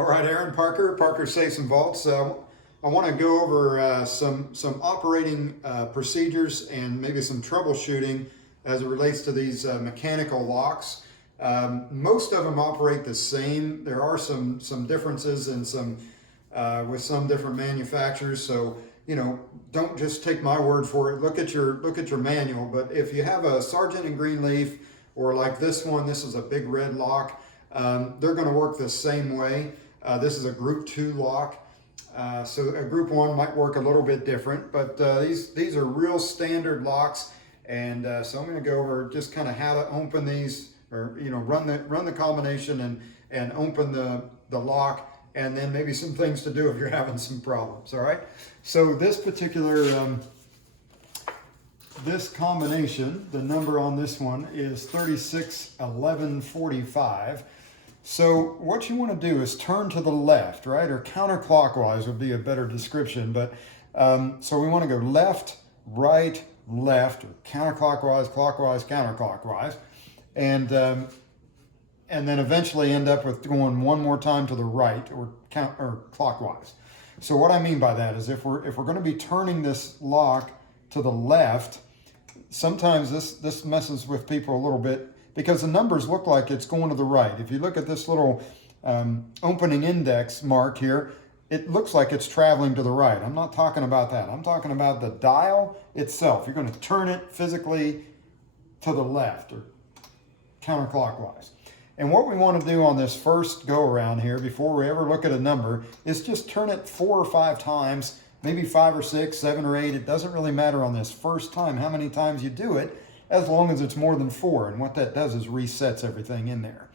All right, Aaron Parker Safes and Vaults. I want to go over some operating procedures and maybe some troubleshooting as it relates to these mechanical locks. Most of them operate the same. There are some differences in some with some different manufacturers. So don't just take my word for it. Look at your manual. But if you have a Sargent and Greenleaf, or like this one, this is a big red lock. They're going to work the same way. This is a group 2 lock. So a group 1 might work a little bit different, but these are real standard locks. And so I'm going to go over just kind of how to open these, or run the combination and open the lock, and then maybe some things to do if you're having some problems. All right. So this particular this combination, the number on this one is 361145. So what you want to do is turn to the left, right? Or counterclockwise would be a better description. But so we want to go left, right, left, or counterclockwise, clockwise, counterclockwise. And then eventually end up with going one more time to the right, or clockwise. So what I mean by that is if we're going to be turning this lock to the left, sometimes this messes with people a little bit, because the numbers look like it's going to the right. If you look at this little opening index mark here, it looks like it's traveling to the right. I'm not talking about that. I'm talking about the dial itself. You're going to turn it physically to the left, or counterclockwise. And what we want to do on this first go around here, before we ever look at a number, is just turn it 4 or 5 times, maybe 5 or 6, 7 or 8. It doesn't really matter on this first time how many times you do it, as long as it's more than 4. And what that does is resets everything in there.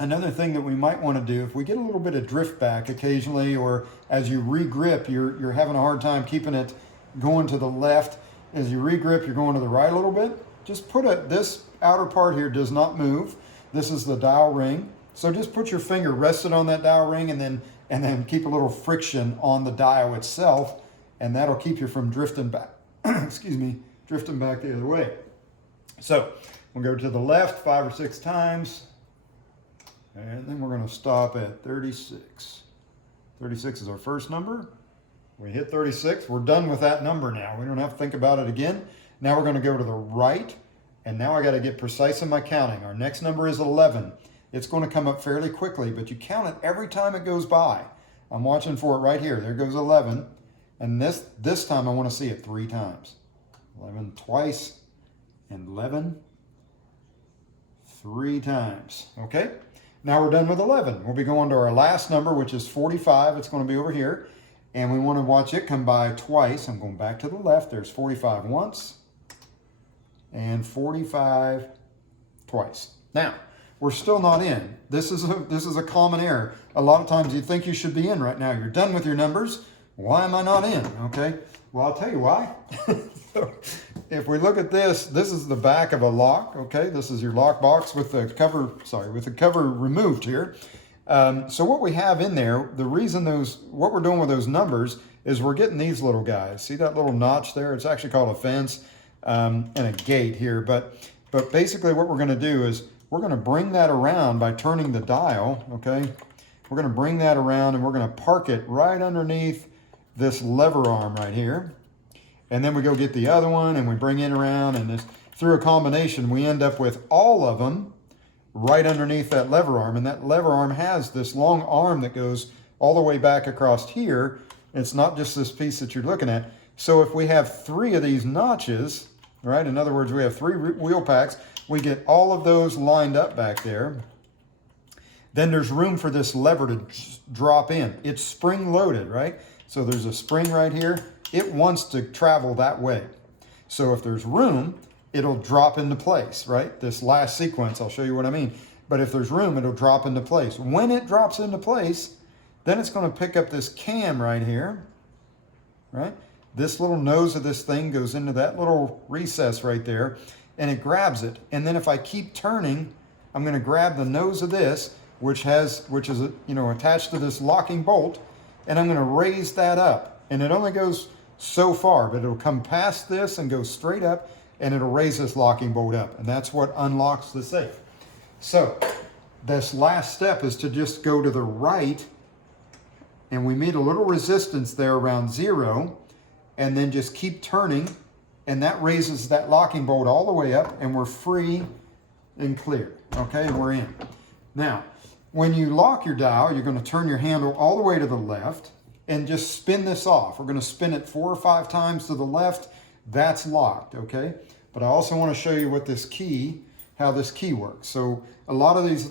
Another thing that we might want to do, if we get a little bit of drift back occasionally, or as you re-grip, you're having a hard time keeping it going to the left. As you re-grip, you're going to the right a little bit. Just put this outer part here does not move. This is the dial ring. So just put your finger rested on that dial ring, and then keep a little friction on the dial itself, and that'll keep you from drifting back. Excuse me. Drifting back the other way. So we'll go to the left 5 or 6 times, and then we're going to stop at 36. 36 is our first number. We hit 36. We're done with that number now. We don't have to think about it again. Now we're going to go to the right, and now I got to get precise in my counting. Our next number is 11. It's going to come up fairly quickly, but you count it every time it goes by. I'm watching for it right here. There goes 11, and this time I want to see it 3 times. 11 twice, and 11 3 times. Okay, now we're done with 11. We'll be going to our last number, which is 45. It's going to be over here, and we want to watch it come by twice. I'm going back to the left. There's 45 once, and 45 twice. Now we're still not in. This is a common error. A lot of times you think you should be in right now. You're done with your numbers. Why am I not in? Okay. Well, I'll tell you why. So if we look at this is the back of a lock. Okay, this is your lock box with the cover removed here. So what we have in there, the reason what we're doing with those numbers is we're getting these little guys. See that little notch there? It's actually called a fence and a gate here. But basically what we're going to do is we're going to bring that around by turning the dial. Okay, we're going to bring that around, and we're going to park it right underneath this lever arm right here. And then we go get the other one, and we bring it around, and through a combination we end up with all of them right underneath that lever arm. And that lever arm has this long arm that goes all the way back across here. It's not just this piece that you're looking at. So if we have 3 of these notches, right, in other words, we have 3 wheel packs, we get all of those lined up back there. Then there's room for this lever to drop in. It's spring loaded, right? So there's a spring right here. It wants to travel that way. So if there's room, it'll drop into place, right? This last sequence, I'll show you what I mean. But if there's room, it'll drop into place. When it drops into place, then it's going to pick up this cam right here, right? This little nose of this thing goes into that little recess right there, and it grabs it. And then if I keep turning, I'm going to grab the nose of this, which is attached to this locking bolt, and I'm going to raise that up. And it only goes so far, but it'll come past this and go straight up, and it'll raise this locking bolt up. And that's what unlocks the safe. So this last step is to just go to the right, and we meet a little resistance there around 0, and then just keep turning, and that raises that locking bolt all the way up, and we're free and clear. Okay, and we're in. Now, when you lock your dial, you're going to turn your handle all the way to the left and just spin this off. We're going to spin it 4 or 5 times to the left. That's locked, okay? But I also want to show you what this key, how this key works. So a lot of these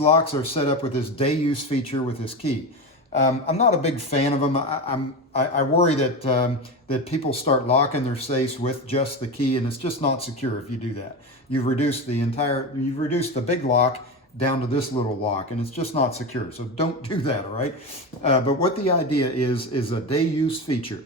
locks are set up with this day use feature with this key. I'm not a big fan of them. I worry that people start locking their safes with just the key, and it's just not secure if you do that. You've reduced the big lock down to this little lock, and it's just not secure. So don't do that, all right? But what the idea is a day use feature.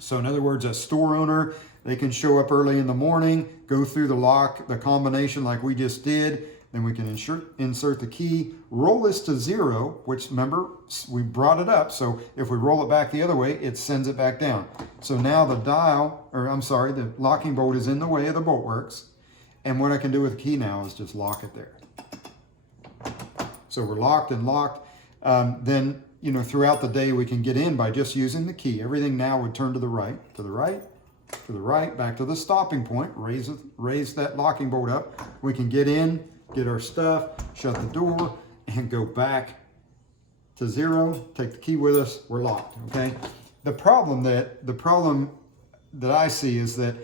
So in other words, a store owner, they can show up early in the morning, go through the lock, the combination like we just did, then we can insert the key, roll this to 0, which remember, we brought it up, so if we roll it back the other way, it sends it back down. So now the the locking bolt is in the way of the bolt works, and what I can do with the key now is just lock it there. So we're locked and locked. Then, throughout the day we can get in by just using the key. Everything now would turn to the right, to the right, to the right, back to the stopping point, raise that locking bolt up. We can get in, get our stuff, shut the door, and go back to 0, take the key with us, we're locked, okay? The problem that I see is that,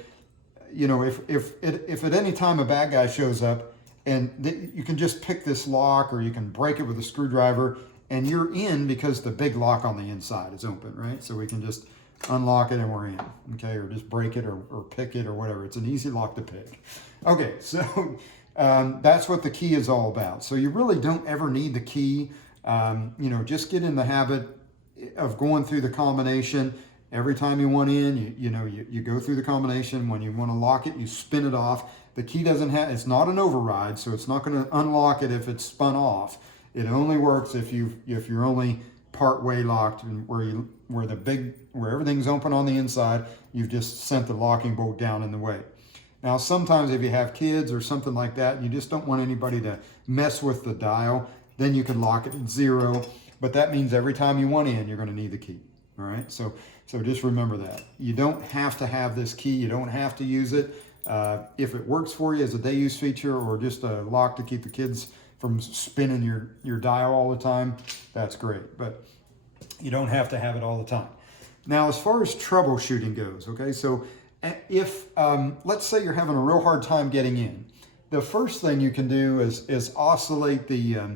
if at any time a bad guy shows up, and you can just pick this lock, or you can break it with a screwdriver, and you're in because the big lock on the inside is open, right? So we can just unlock it and we're in, okay? Or just break it or pick it or whatever. It's an easy lock to pick. Okay, so that's what the key is all about. So you really don't ever need the key. Just get in the habit of going through the combination. Every time you want in, you go through the combination. When you want to lock it, you spin it off. The key it's not an override, so it's not going to unlock it if it's spun off. It only works if you're only part way locked, and where everything's open on the inside, you've just sent the locking bolt down in the way. Now, sometimes if you have kids or something like that, and you just don't want anybody to mess with the dial, then you can lock it at 0. But that means every time you want in, you're going to need the key. All right. So just remember that you don't have to have this key. You don't have to use it. If it works for you as a day use feature or just a lock to keep the kids from spinning your dial all the time, that's great. But you don't have to have it all the time. Now, as far as troubleshooting goes, okay, so if let's say you're having a real hard time getting in, the first thing you can do is oscillate the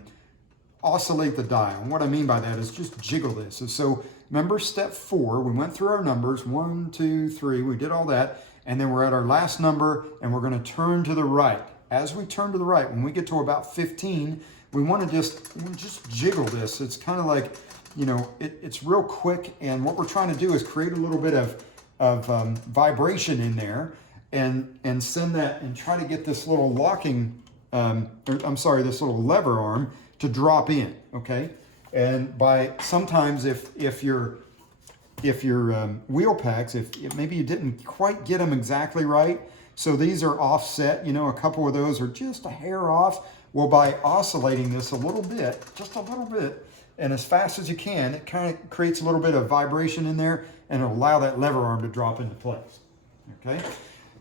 dial. And what I mean by that is just jiggle this. So remember step 4, we went through our numbers, 1, 2, 3, we did all that, and then we're at our last number, and we're going to turn to the right. As we turn to the right, when we get to about 15, we want to just jiggle this. It's kind of like, it's real quick, and what we're trying to do is create a little bit of vibration in there, and send that and try to get this little this little lever arm to drop in, okay? And by sometimes if your wheel packs, if maybe you didn't quite get them exactly right, so these are offset, a couple of those are just a hair off. Well, by oscillating this a little bit, just a little bit, and as fast as you can, it kind of creates a little bit of vibration in there, and it'll allow that lever arm to drop into place, okay?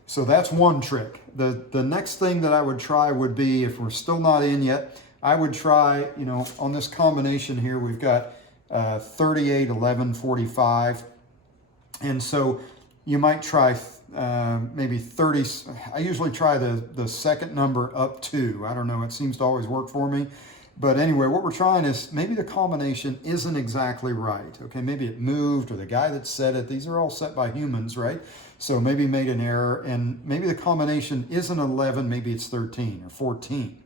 So that's one trick. The next thing that I would try would be, if we're still not in yet, I would try, on this combination here, we've got 38, 11, 45. And so you might try maybe 30. I usually try the second number up 2. I don't know, it seems to always work for me. But anyway, what we're trying is maybe the combination isn't exactly right. Okay, maybe it moved, or the guy that set it, these are all set by humans, right? So maybe made an error, and maybe the combination isn't 11, maybe it's 13 or 14.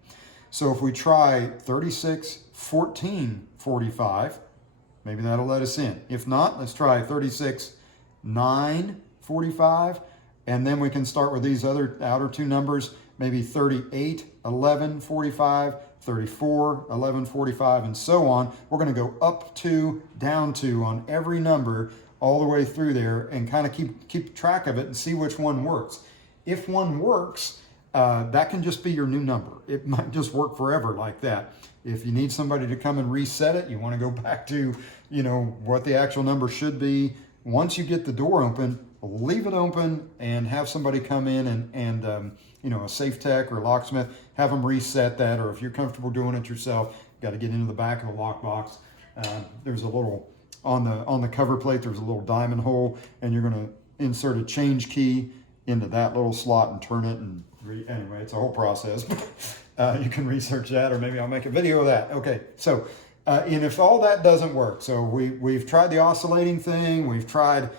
So if we try 36, 14, 45, maybe that'll let us in. If not, let's try 36, 9, 45, and then we can start with these other outer 2 numbers, maybe 38, 11, 45, 34, 11, 45, and so on. We're going to go up 2, down 2 on every number all the way through there, and kind of keep track of it and see which one works. If one works, that can just be your new number. It might just work forever like that. If you need somebody to come and reset it, you want to go back to, what the actual number should be. Once you get the door open, leave it open and have somebody come in and a safe tech or locksmith, have them reset that. Or if you're comfortable doing it yourself, you got to get into the back of the lockbox. There's a little, on the cover plate, there's a little diamond hole, and you're going to insert a change key into that little slot and turn it. And anyway, it's a whole process. You can research that, or maybe I'll make a video of that. Okay, so and if all that doesn't work, so we've tried the oscillating thing, we've tried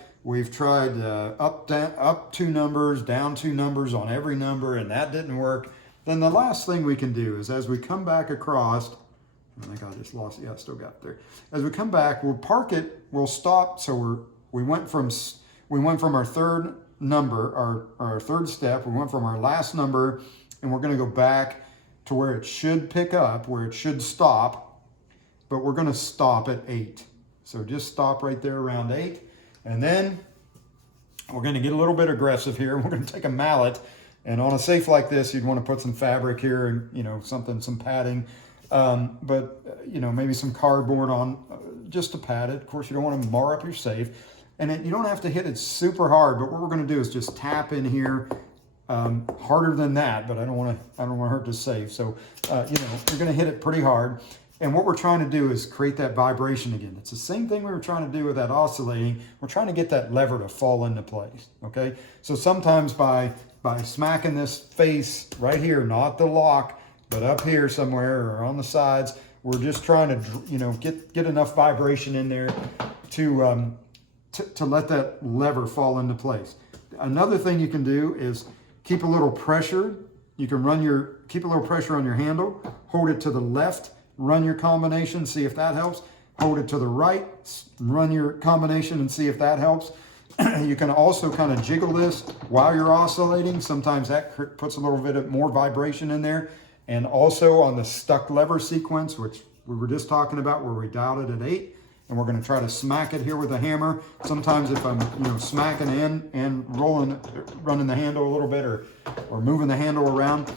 up 2 numbers, down 2 numbers on every number, and that didn't work. Then the last thing we can do is, as we come back across, I think I just lost it. Yeah, I still got it there. As we come back, we'll park it. We'll stop. So we went from our third number, our third step. We went from our last number, and we're going to go back to where it should pick up, where it should stop. But we're going to stop at 8. So just stop right there around 8, and then we're going to get a little bit aggressive here. We're going to take a mallet, and on a safe like this, you'd want to put some fabric here and some padding. But maybe some cardboard on just to pad it. Of course, you don't want to mar up your safe, and you don't have to hit it super hard. But what we're going to do is just tap in here, harder than that. But I don't want to hurt the safe. So you're going to hit it pretty hard. And what we're trying to do is create that vibration again. It's the same thing we were trying to do with that oscillating. We're trying to get that lever to fall into place. Okay. So sometimes by smacking this face right here, not the lock, but up here somewhere or on the sides, we're just trying to, get enough vibration in there to let that lever fall into place. Another thing you can do is keep a little pressure. You can keep a little pressure on your handle, hold it to the left, run your combination, see if that helps. Hold it to the right, run your combination and see if that helps. You can also kind of jiggle this while you're oscillating. Sometimes that puts a little bit more vibration in there. And also on the stuck lever sequence, which we were just talking about, where we dialed it at 8, and we're going to try to smack it here with a hammer. Sometimes if I'm smacking in and running the handle a little bit, or moving the handle around,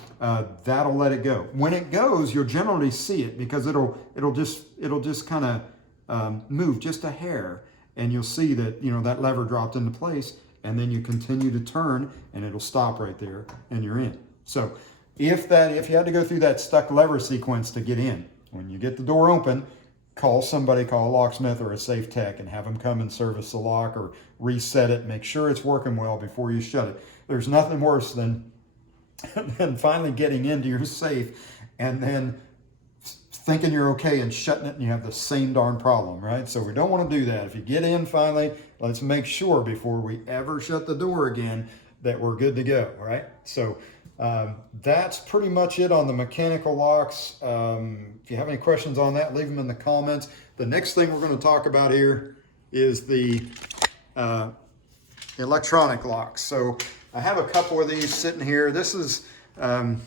that'll let it go. When it goes, you'll generally see it, because it'll just kind of move just a hair, and you'll see that that lever dropped into place, and then you continue to turn, and it'll stop right there, and you're in. So if you had to go through that stuck lever sequence to get in, when you get the door open, call a locksmith or a safe tech, and have them come and service the lock or reset it. Make sure it's working well before you shut it. There's nothing worse than finally getting into your safe and then thinking you're okay and shutting it, and you have the same darn problem, right? So we don't want to do that. If you get in finally, let's make sure before we ever shut the door again that we're good to go, right? So that's pretty much it on the mechanical locks. If you have any questions on that, leave them in the comments. The next thing we're going to talk about here is the electronic locks. So I have a couple of these sitting here. This is, well,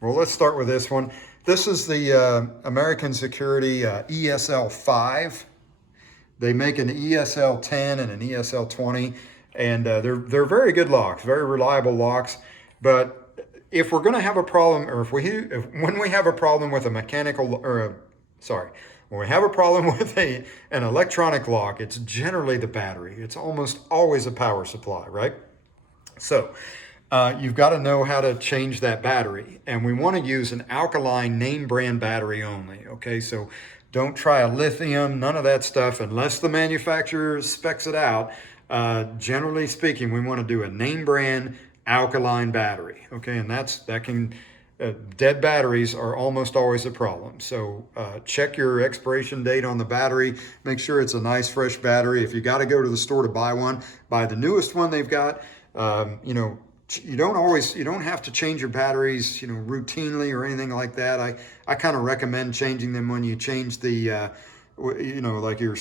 let's start with this one. This is the American Security ESL 5. They make an ESL 10 and an ESL 20, and they're very good locks, very reliable locks. But if we're going to have a problem, or when we have a problem with a when we have a problem with an electronic lock, it's generally the battery. It's almost always a power supply, right? So you've got to know how to change that battery, and we want to use an alkaline name brand battery only. Okay, so don't try a lithium, none of that stuff, unless the manufacturer specs it out. Generally speaking, we want to do a name brand alkaline battery. Okay, and dead batteries are almost always a problem. So check your expiration date on the battery. Make sure it's a nice fresh battery. If you got to go to the store to buy one, buy the newest one they've got. You don't have to change your batteries, routinely or anything like that. I kind of recommend changing them when you change the, like your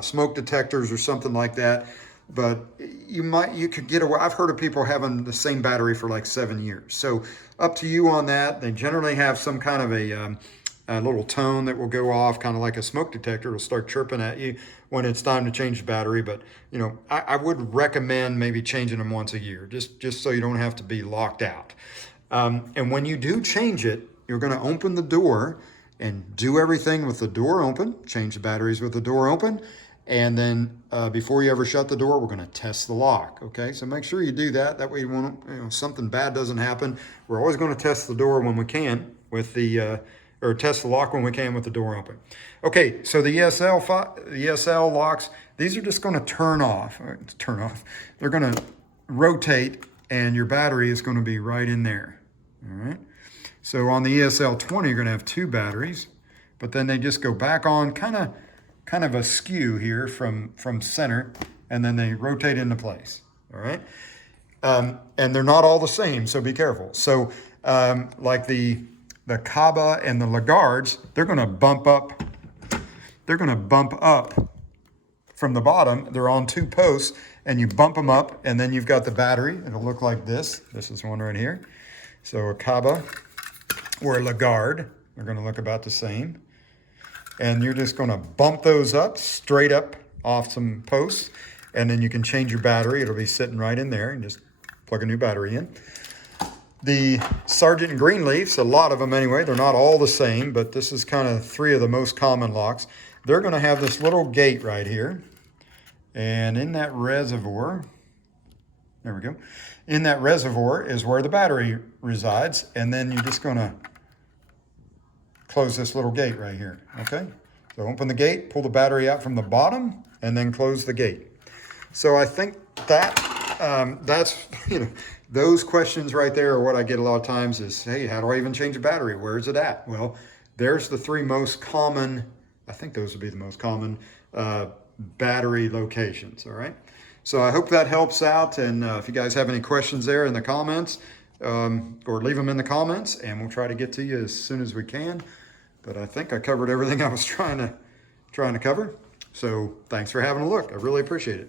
smoke detectors or something like that. But you could get away. I've heard of people having the same battery for like 7 years. So up to you on that. They generally have some kind of a little tone that will go off, kind of like a smoke detector. It'll start chirping at you when it's time to change the battery. But you know, I would recommend maybe changing them once a year, just so you don't have to be locked out. And when you do change it, you're going to open the door and do everything with the door open, change the batteries with the door open. And then before you ever shut the door, we're going to test the lock. Okay, so make sure you do that. That way you won't, something bad doesn't happen. We're always going to test the door when we can with the, or test the lock when we can with the door open. Okay, so the ESL locks, these are just going to turn off. They're going to rotate, and your battery is going to be right in there. All right. So on the ESL 20, you're going to have 2 batteries, but then they just go back on kind of askew here from center, and then they rotate into place. All right. And they're not all the same, so be careful. So like the Kaba and the Lagardes, they're going to bump up. They're going to bump up from the bottom. They're on 2 posts, and you bump them up, and then you've got the battery. It'll look like this. This is one right here. So a Kaba or a Lagarde, they're going to look about the same. And you're just going to bump those up straight up off some posts, and then you can change your battery. It'll be sitting right in there, and just plug a new battery in. The Sargent and Greenleafs, a lot of them anyway, they're not all the same, but this is kind of 3 of the most common locks. They're going to have this little gate right here, and in that reservoir, there we go. In that reservoir is where the battery resides, and then you're just going to close this little gate right here, okay? So open the gate, pull the battery out from the bottom, and then close the gate. So I think that that's, those questions right there are what I get a lot of times is, hey, how do I even change a battery? Where is it at? Well, there's the 3 most common, I think those would be the most common battery locations, all right? So I hope that helps out, and if you guys have any questions there in the comments, or leave them in the comments, and we'll try to get to you as soon as we can. But I think I covered everything I was trying to cover. So thanks for having a look. I really appreciate it.